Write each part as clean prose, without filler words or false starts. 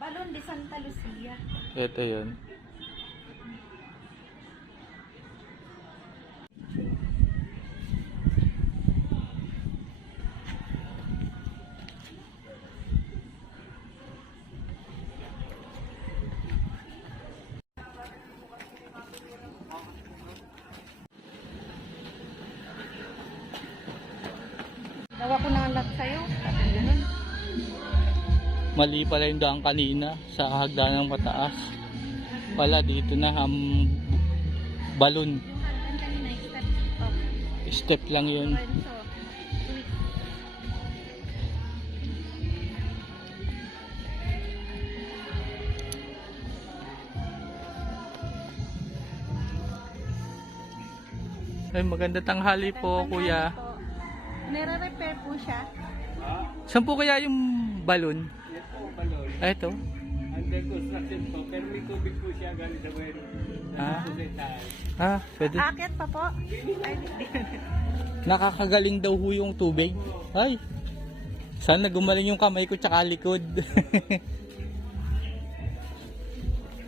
Balon de Santa Lucia. Ito yun. Gawa ko ng alat sa'yo. Sabi ganun. Mali pala yung daan kanina sa hagdanang mataas. Pala dito na balon. Yung hagdan kanina, step up. Step lang yun. So, Ay, maganda tanghali po, kuya. Nire-repair po siya. Saan po kaya yung balon? Yan po, balon. Ay, ito. Under construction po, pero may tubig po siya galing sa well. Ah. Nandito sa itaas. Pwede. Akit pa po. Ay, Nakakagaling daw ho yung tubig. Ay. Sana gumaling yung kamay ko tsaka likod.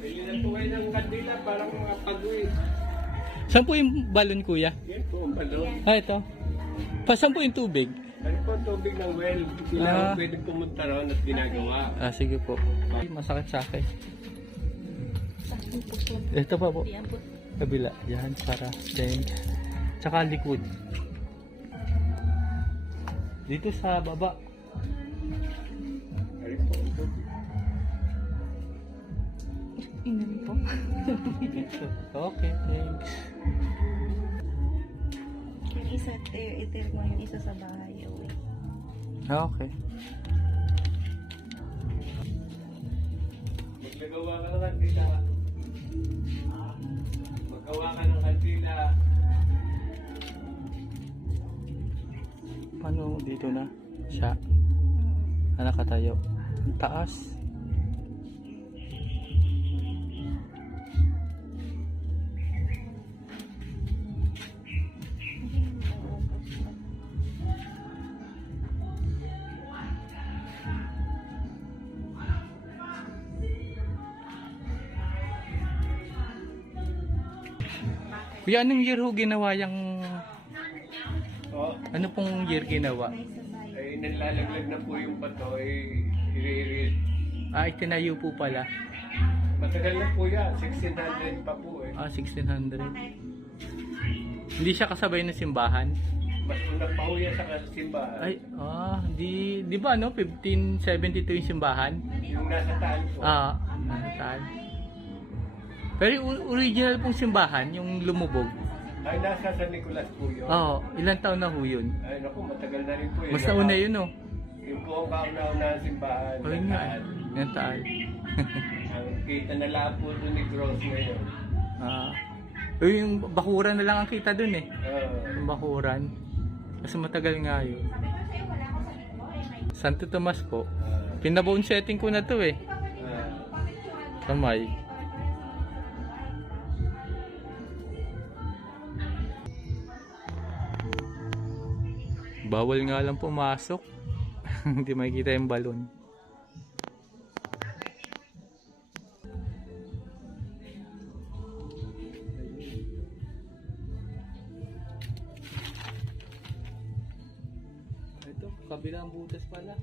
Bili na po kayo ng kandila, parang mga pag-uwi. Saan po yung balon, kuya? Yan po, ang balon. Ito. Saan po yung tubig? Ano po, tubig ng well. Sila Ah. ang pwede pumunta ron at ginagawa. Sige po. Ay, masakit sa akin. Ito pa po. Yan po. Kabila. Yan, para. Then, tsaka likod. Dito sa baba. Ay po, ang tubig. Inan po. Okay, thanks. Yung isa, itir mo yung isa sa bahay. Okay. Maggagawa ka ng kandila. Maggawa ka ng kandila. Paano dito na? Siya. Nakatayo. Ang taas. Kuya, anong year ho ginawa yung... O, Ano pong year ginawa? ay nalalaglag na po yung bato, ay i-release. Itinayo po pala. Matagal na po yan, 1600 pa po eh. 1600. Hindi siya kasabay ng simbahan? Mas una pa po yan sa simbahan. Ay, di ba ano, 1572 yung simbahan? Yung nasa taan po. Saan? Pero yung original pong simbahan, yung lumubog. Ay, nasa San Nicolas po yun. Ilang taon na ho yun? Ay, naku, matagal na rin po yun. Mas nauna yun, oh. Yung po ang kauna-una ng simbahan. Ayun nga, yung taal. Ang kita na lang po doon ni Gross ngayon. Yung bakuran na lang ang kita dun eh. Ah, Yung bakuran. Kasi matagal nga yun. Santo Tomas po. Pinabone setting ko na to eh. Kamay. Bawal nga lang pumasok. Hindi makikita yung balon. Ito, kabilang butas pala.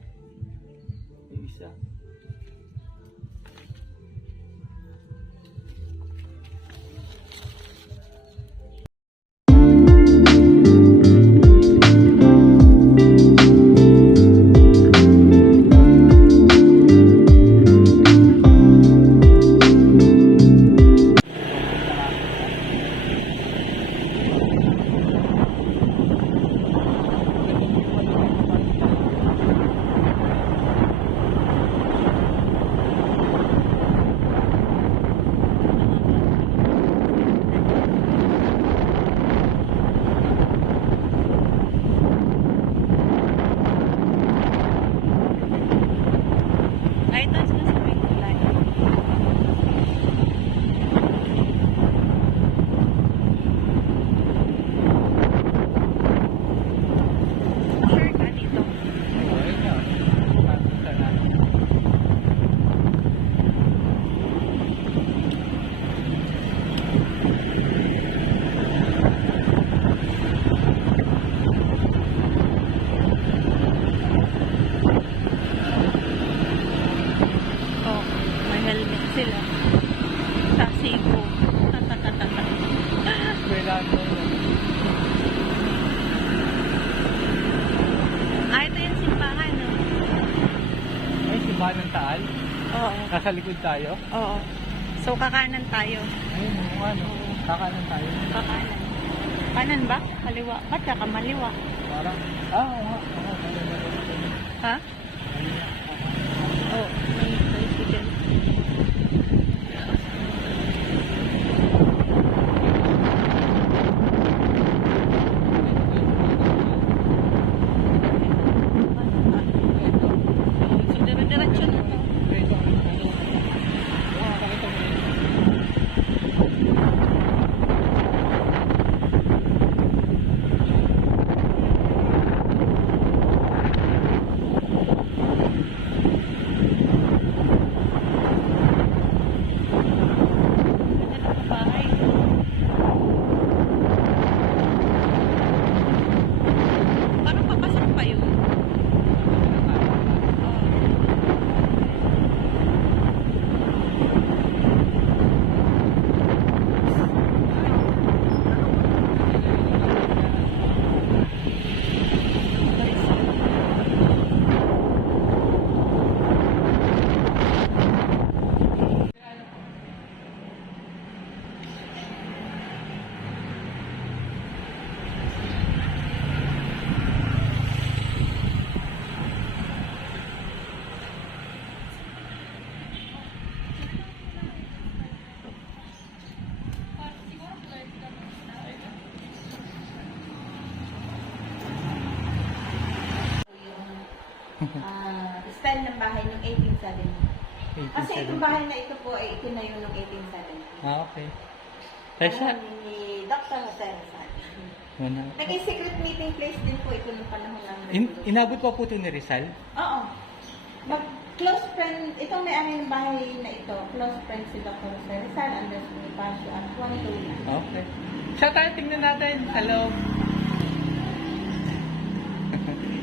Yung isa. helmet sila. Sa Cebu. Tatatatata. May lato. Ito yung simbahan, no? Ay, simbahan ng Taal. Oo. Nasa likod tayo. Oo. So, kakanan tayo. Ayun, ano. Kakanan tayo. Kakanan. Kanan ba? Kaliwa. Ba't ka maliwa? Parang, oo nga. Ha? Oo. May tricycle. So, dire-diretso na to. Parang papasok pa yun. Style ng bahay noong 1870. Kasi itong bahay na ito po ay itinayo noong 1870. Ah, okay. Tesha? Ni Dr. Jose Rizal. Wala. Naging secret meeting place din po ito noong panahon ng Inabot pa po ito ni Rizal? Oo. Close friend, itong may-ari ng bahay na ito, close friend si Dr. Jose Rizal, Andres Bonifacio at Juan Luna. Okay. Siya tayo, tingnan natin. Hello.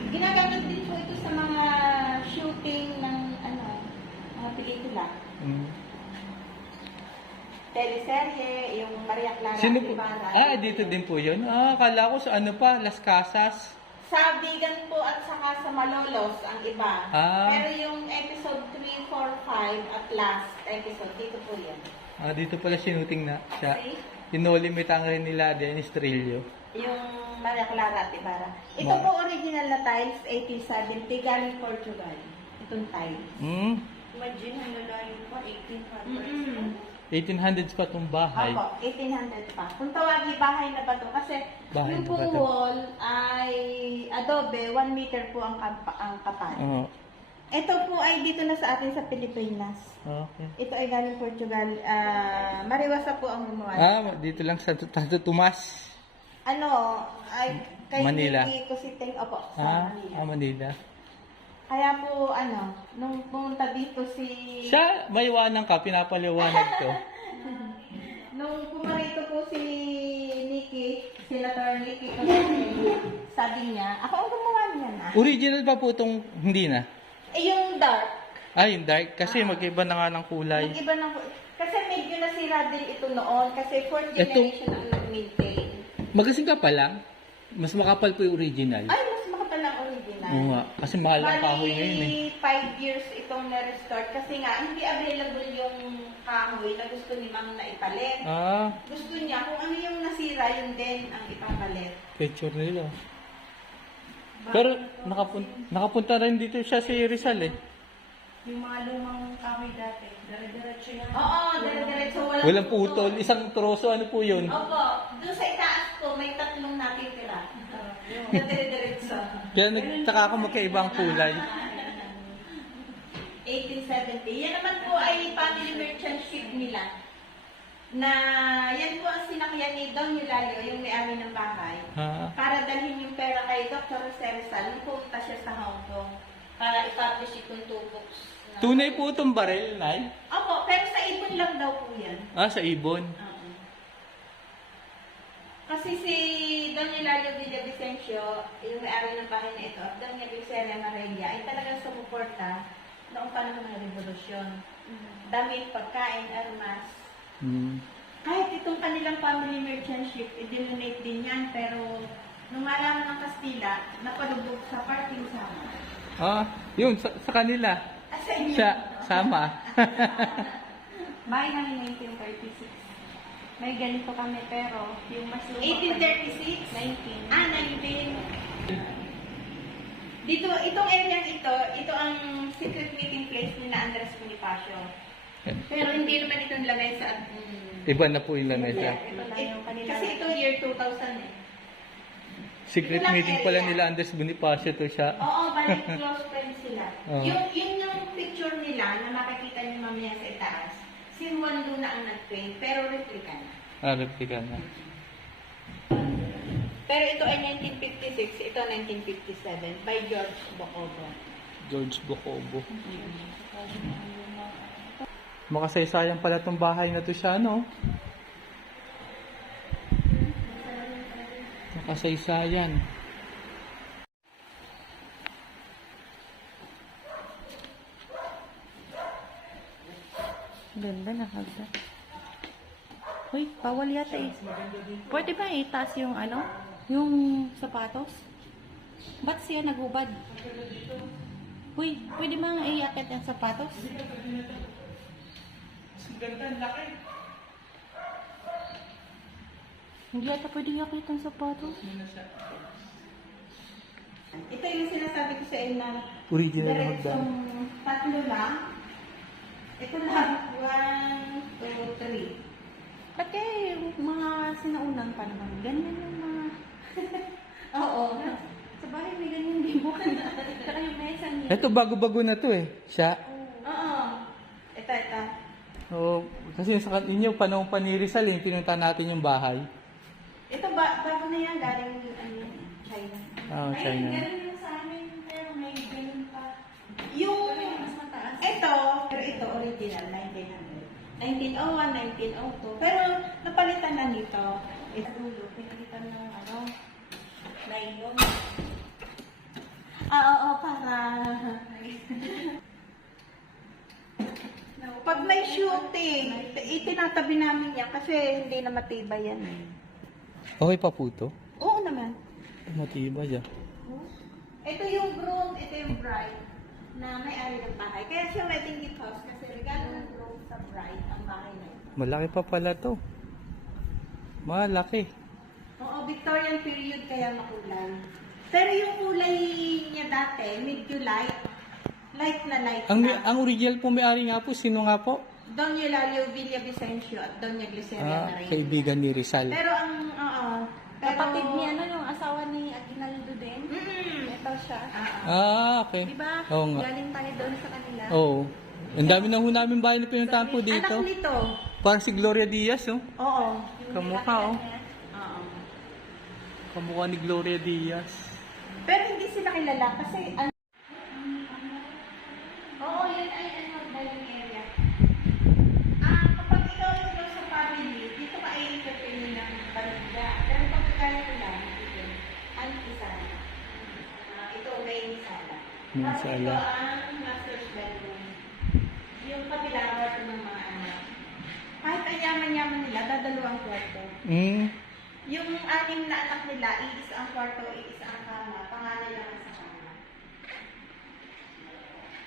Ginagamit din po ito sa mga shooting ng mga pelikula. Teleserye, yung Maria Clara Sino po? Ibarra. Dito din po yun. Akala ko sa ano pa, Las Casas. Sa Bigan po at saka sa Malolos ang iba. Pero yung episode 3, 4, 5 at last episode, dito po yan. Dito pala sinuting na siya. See? Inolimit ang rin nila Dennis Trillo. Yung Maria Clara at Ibarra. Ito po original na tiles, 1870, galing Portugal. Itong tiles. Imagine, nalalayo pa, 1800. 1800s pa itong bahay. Opo, 1800 pa. Kung tawagi bahay na ba ito? Kasi Bahay yung na pong ba to? wall ay adobe, 1 meter po ang kapal. Oo. Ito po ay dito na sa atin sa Pilipinas. Okay. Ito ay galing Portugal. Mariwasa po ang gumawa. Dito lang sa Santo Tomas. Ay kay Manila. Kusiting, opo, sa Manila. Manila. Kaya po, nung pumunta dito si... Siya, maiwanan ka, pinapaliwanag ko. Nung pumarito po si Nikki, Senator Nikki, sabi niya, ako ang gumawa niya na. Original ba po itong hindi na? Yung dark. Yung dark. Kasi mag-iba na nga ng kulay. Mag-iba na po. Kasi medyo nasira din ito noon kasi 4th generation ang nag-maintain. Magasin ka pa lang, mas makapal po yung original. Ay, mas makapal ang original. Oo nga, kasi mahal ang kahoy ngayon eh. 5 years itong na-restore kasi nga hindi available yung kahoy na gusto ni Ma'am na ipalit. Gusto niya kung ano yung nasira, yun din ang ipapalit. Picture nila. Pero nakapunta rin dito siya si Rizal eh. Yung mga lumang kahoy dati, dire-diretso yan. Oo, dire-diretso. Walang putol, isang troso, ano po yun? Opo, doon sa itaas ko may 3 natitira. Na dire-diretso. Kaya nagtaka ako magkaibang kulay. 1870. Yan naman po ay family merchant ship nila. Na yan po ang sinakyan ni Don Hilario, yung may-ari ng bahay. Para dalhin yung pera kay Dr. Jose Rizal, nung pumunta siya sa Hong Kong para i-publish itong 2 books. Tunay po itong baril, Nay? Opo, pero sa ibon lang daw po yan. Sa ibon. Kasi si Don Hilario Villavicencio, yung may-ari ng bahay na ito, at Don Vicente Marelia, ay talagang sumuporta noong panahon ng revolusyon. Damit, pagkain, armas. Mm. Kahit itong kanilang family merchantship, i-denominate din yan, pero nung malaman ng Kastila, napalubog sa parting sama. Ah, yun, sa kanila. Sa inyo. Siya, sama. Bahay namin 1936. May ganito kami pero yung mas lumang 1836? 19. 19. Dito, itong area ito ang secret meeting place ni na Andres Bonifacio. Pero hindi naman ito nilagay sa... Iba na po yung lamesa. Ito lang yung kanila. Kasi ito year 2000 eh. Secret Ito lang meeting pala area. nila Andres Bonifacio to siya. Oo, balik close friends sila. Oo. Yun yung picture nila na makikita niyo mamaya sa itaas. Si Juan Luna ang nag-paint, pero replica na. Ah, replica na. Pero ito ay 1956, ito 1957 by George Bocobo. George Bocobo. Makasaysayan pala tong bahay na to siya, no? Makasaysayan. Ganda na hagda. Uy, bawal yata eh. Pwede ba itaas yung ano? Yung sapatos? Ba't siya nagubad? Uy, pwede ba iakit ang sapatos? Hindi yata pwede iakit ang sapatos. Ito yung sinasabi ko sa inyo na Original na diretsong hagdan. tatlo lang. Ito lang, 1, 2, 3. Ba't kaya mga sinaunang pa naman? Ganyan yung mga... Oo. Sa bahay may ganyan din mo. Saka yung mesa niya. Ito, bago-bago na to eh. Siya. Oo. Ito. Oo, kasi sa inyo, panahon pa ni Rizal, eh, pinunta natin yung bahay. Ito bago na yan, galing China. Ah, Ay, China. ganun yung sa amin, pero may ganun pa. Yung, Mas mataas. pero ito original, 1900. 1901, 1902. Pero napalitan na nito. Ito dulo, pinalitan ng nylon. Oo, para... Pag may shooting, itinatabi namin yan kasi hindi na matibay yan. Okay pa po to? Oo naman. Matibay ah. Ito yung groom, ito yung bride na may-ari ng bahay. Kaya siya wedding gift house kasi regalo ng groom sa bride ang bahay na ito. Malaki pa pala to. Malaki. Oo, Victorian period kaya makulay. Pero yung kulay niya dati, medyo light. Light na light na. Ang original po may-ari nga po, sino nga po? Don Eulalio Villavicencio at Doña Glyceria na rin. Kaibigan ni Rizal. Pero ang, pero, Kapatid niya, ano, yung asawa ni Aguinaldo din. Ito siya. Okay. Diba? Oo nga. Galing tayo doon sa kanila. Oo. Ang dami na ho namin bahay na pinuntahan po dito. Anak nito. Parang si Gloria Diaz, oh. Oo. Kamukha, oh. Oo. Kamukha ni Gloria Diaz. Pero hindi sila kilala kasi oo, yan ay dining area. Kapag ikaw yung close sa family, dito ka ay entertain ng pamilya. Pero pag ganito lang, ito, anti-sala. Ito, main sala. Main Tapos sala. ito ang master's bedroom. Yung kabila, kwarto ng mga anak. Kahit ang yaman-yaman nila, dadalawang kwarto. Yung anim na anak nila, iisa ang kwarto, iisa ang kama, pangalan lang sa kama.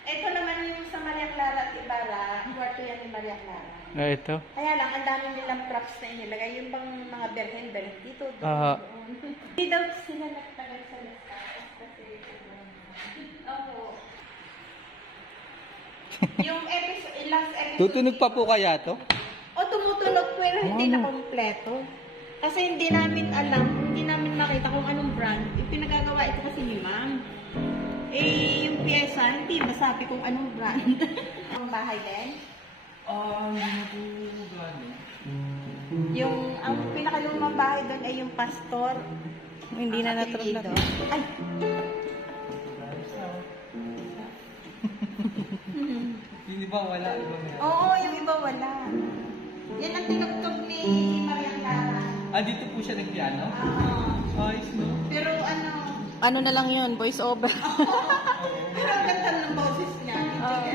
Ito naman yung sa Maria Clara at Ibarra, ang kwarto yan ni Maria Clara. Ito. Kaya lang, ang dami nilang props na inilagay. Yung bang mga berhen dito, doon, Ah. doon. Hindi daw sila nagtagal sa Las kasi opo. Yung last episode. Tutunog pa po kaya to? O tumutunog pero hindi na kompleto. Kasi hindi namin alam, hindi namin makita kung anong brand. Pinagagawa ito kasi ni ma'am. Yung pyesa, hindi masabi kung anong brand. Ang bahay din. Hindi na po gano'n. Ang pinakalumang bahay doon ay yung pastor. Hindi na Ang natulog. apelyido. Ay! Hindi ba wala? Oo, yung iba wala. Yan ang tinugtog ni Maria Clara. Dito po siya nagpiano? Ayos, no? Pero Ano na lang yun, voice over. pero ang ganda ng boses niya. Oo.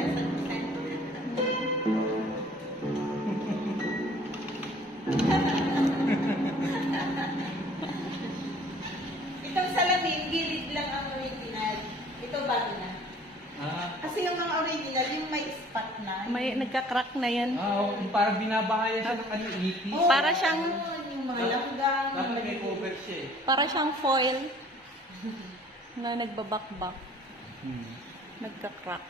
nagka-crack na yan. Parang binabahaya siya ng kanyang ipis. Para siyang, Yung mga langgang. Dapat may cover siya eh. para siyang foil na nagbabakbak. Hmm. Nagka-crack.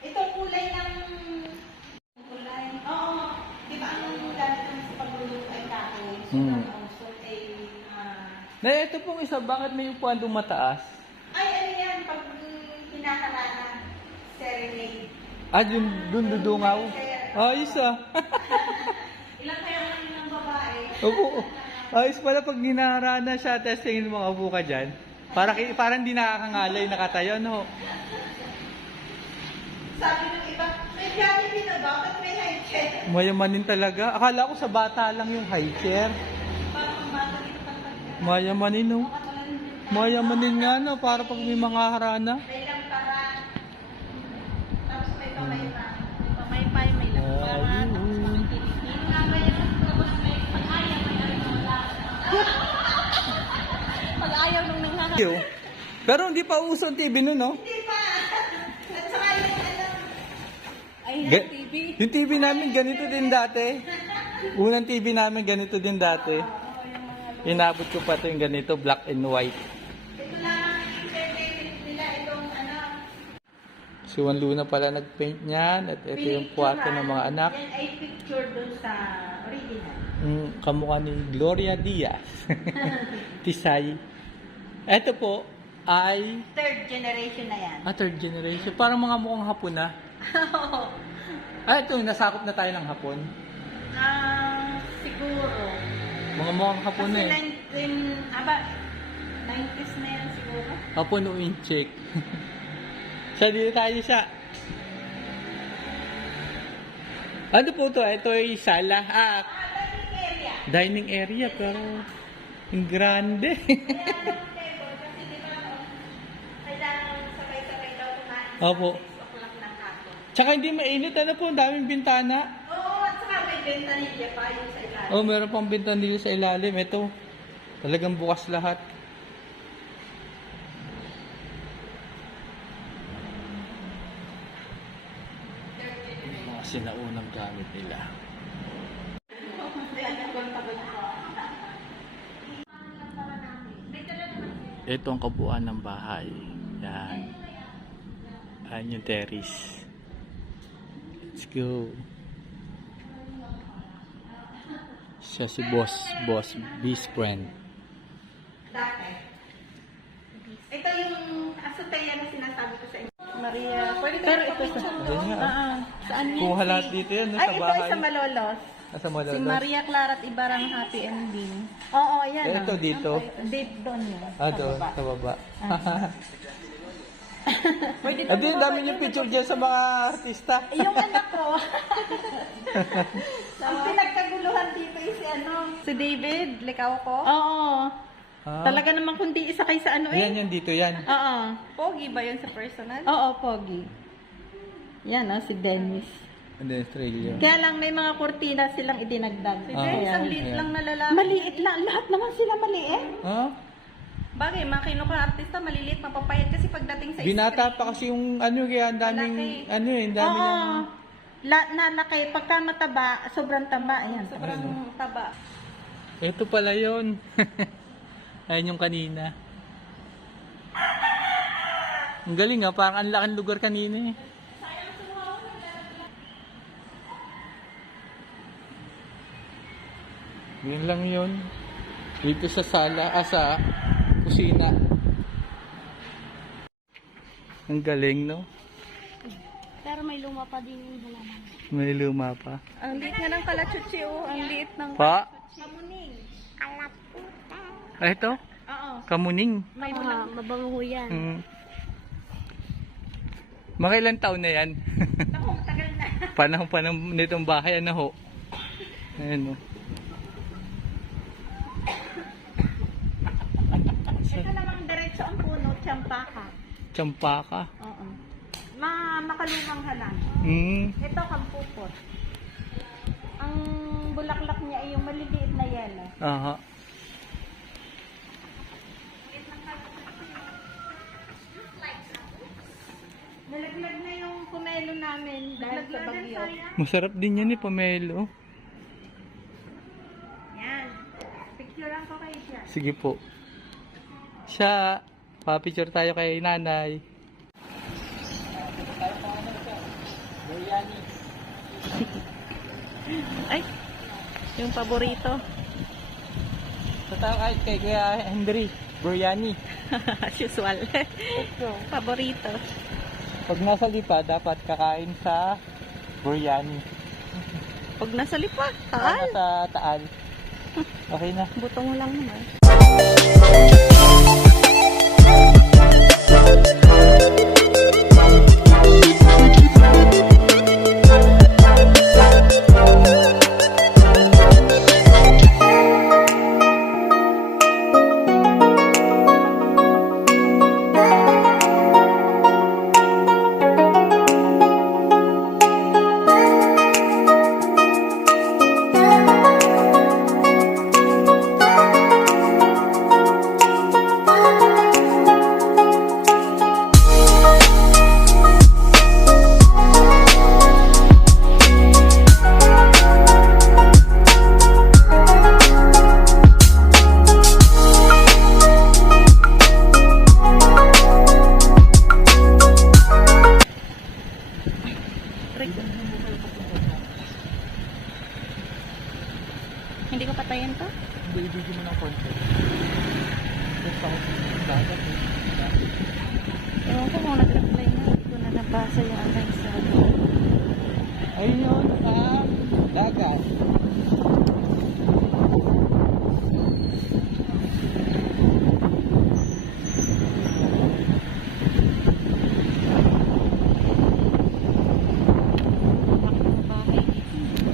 Ito kulay ng kulay. Oo. Di ba ang gamit naman sa pagluluto ay kahoy? So, Hmm. so ay Na ito pong isa, bakit may upuan doon mataas? ay ano yan pag kinakalana serenade. Doon dudungaw. Ayos ah. Ilang kaya lang ng babae? Opo. Ayos pala pag ginarana siya, testingin mo mga upo ka dyan. Parang di nakakangalay, nakatayo, no? Sabi ng iba, may Jollibee na ba? Ba't may high chair? Mayamanin talaga. Akala ko sa bata lang yung high chair. Parang bata dito pagpagka. Mayamanin, no? Mayamanin nga, no? Para pag may mga harana. May lamparan. Tapos may pamaypa. Pamaypay, may lamparan, tapos makikinig. Yung nga ba yun? Tapos may pag-ayaw, may pag-ayaw nung nanghahal. Pero hindi pa uso ang TV nun, no? Hindi pa. At saka yung ano, Ay, Ga- TV. Yung TV namin ganito din dati. Unang TV namin ganito din dati. Inabot ko pa ito yung ganito, black and white. ito lang ang entertainment nila. Itong ano, Si Juan Luna pala nag-paint niyan. At ito yung kwarto ng mga anak. Yan ay picture dun sa original. Kamukha ni Gloria Diaz. Tisay. Ito po ay Third generation na yan. third generation. Parang mga mukhang hapon na. Ito, nasakop na tayo ng hapon. Siguro. Mga mukhang hapon na Kasi eh. 90s na yan siguro. Hapon o incheck. Siya, dito tayo siya. Ano po to? Ito ay sala. Dining area. Dining area, pero ang grande. Kaya ang table, kasi di ba, kailangan sabay-sabay daw kumain sa Opo. 6 o'clock ng hapon. Tsaka hindi mainit. Ano po? Ang daming bintana. Oo, at saka may ventanilla pa yung sa ilalim. Oh, meron pang bintanilyo sa ilalim. Ito, talagang bukas lahat. Mga sinaunang gamit nila. Ito ang kabuuan ng bahay. Yan. Ayan yung terrace. Let's go. Siya si boss, best friend. Dati. Ito yung asoteya na sinasabi ko sa inyo. Maria. Pwede Pero ka ito ito sa- Ayun nga. Saan yun? Kuha lahat dito yan, no, Ay, sa ito bahay. ay sa Malolos. Nasa Malolos. Si Maria Clara at Ibarang Happy Ending. Oo, yan. Ito dito. Date doon yun. Doon, sa baba. Pwede Ito yung dami yung picture dyan sa mga artista. Yung anak ko. Ang pinagkaguluhan dito is si ano. Si David, likaw ko. Oo. Ah. Talaga naman kundi isa kay sa ano eh. Yan dito yan. Oo. Pogi ba yun sa personal? Oo, Pogi. Yan si Dennis. And then Australia. Kaya lang may mga kurtina silang idinagdag. Si Dennis, ang liit ayan. lang na lalaki. Maliit lang. Lahat naman sila maliit. Ha? Bagay, makino ka artista, maliliit, mapapayat kasi pagdating sa Binata pa kasi yung ano, kaya ang daming, Malaki. ano eh, ang dami Oo. ng... Nalaki. Pagka mataba, sobrang taba. Ayan. sobrang taba. Ito pala yun. Ayan yung kanina. Ang galing ah, parang ang laking lugar kanina eh. Yun lang yun. Dito sa sala, sa kusina. Ang galing, no? Pero may luma pa din yung halaman. May luma pa. Ang liit nga ng kalachuchi, oh. Ang liit ng Pa? kamuning. Ah, ito? Oo. Kamuning. May Mabango yan. Mm. Mga ilang taon na yan? Naku, tagal na. Panahon nitong bahay, ano ho? Ayan o. Ito namang diretso ang puno, Champaka. Tsampaka. Oo. Makalumang halang. Ito, kampupot. Ang bulaklak niya ay yung maliliit na yelo. Aha. Nalaglag na yung kume pomelo namin dahil sa bagyo. Masarap din yan pomelo. Yan. Picturean ko kayo siya. Sige po. Siya, pa-picture tayo kay nanay. Ay, yung paborito. Sa tayo kahit kay Kuya Henry, biryani. As usual. Paborito. Pag nasa lipa, dapat kakain sa biryani. Pag nasa lipa, Pag taal. nasa taal. Okay na. Butong lang naman. Hindi ko patayin to? Hindi, ibigin mo ng konti. Gusto ko sa dagat eh. Ewan ko kung nag-reply na. Hindi ko na nabasa yung online sa Ayun yun, dagat. bahay dito.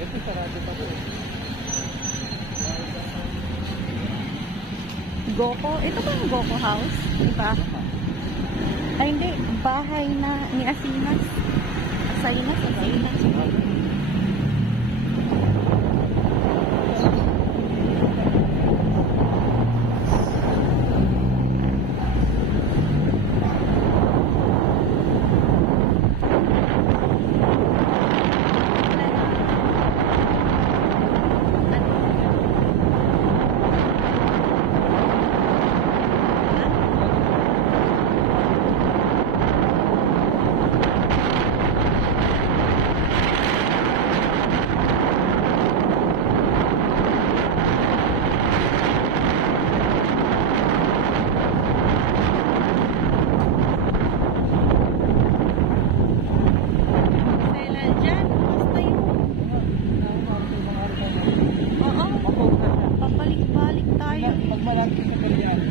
Ito sarado pa po. Goko? Ito ba yung Goko house? Diba? Ay hindi, bahay na ni Asinas. Asinas. Papalik-balik tayo. Pag malaki sa biryani.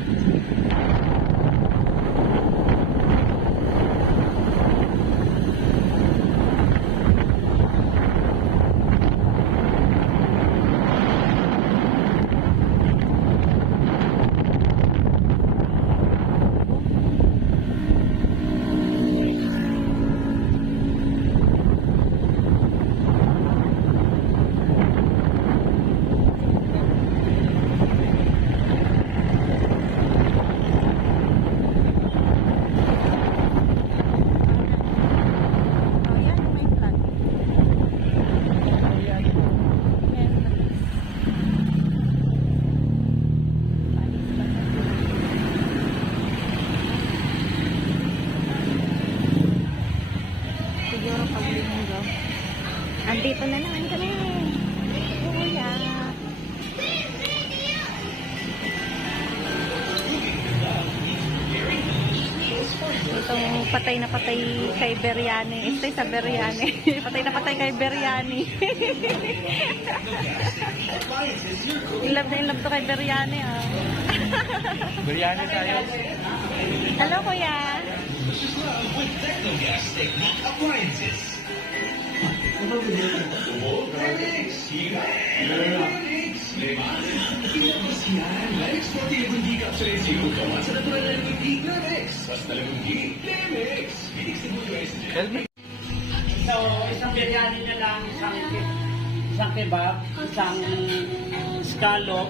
Oh, yan yung may flag. Yan. Siguro pag linggo. Andito na naman kami. Kuya. Itong patay na patay kay Biryani. Stay sa Biryani. Patay na patay kay Biryani. In love to kay Biryani. Oh. Biryani tayo. Hello, kuya. Helmet. So, isang biryani na lang, isang kebab, isang scallop,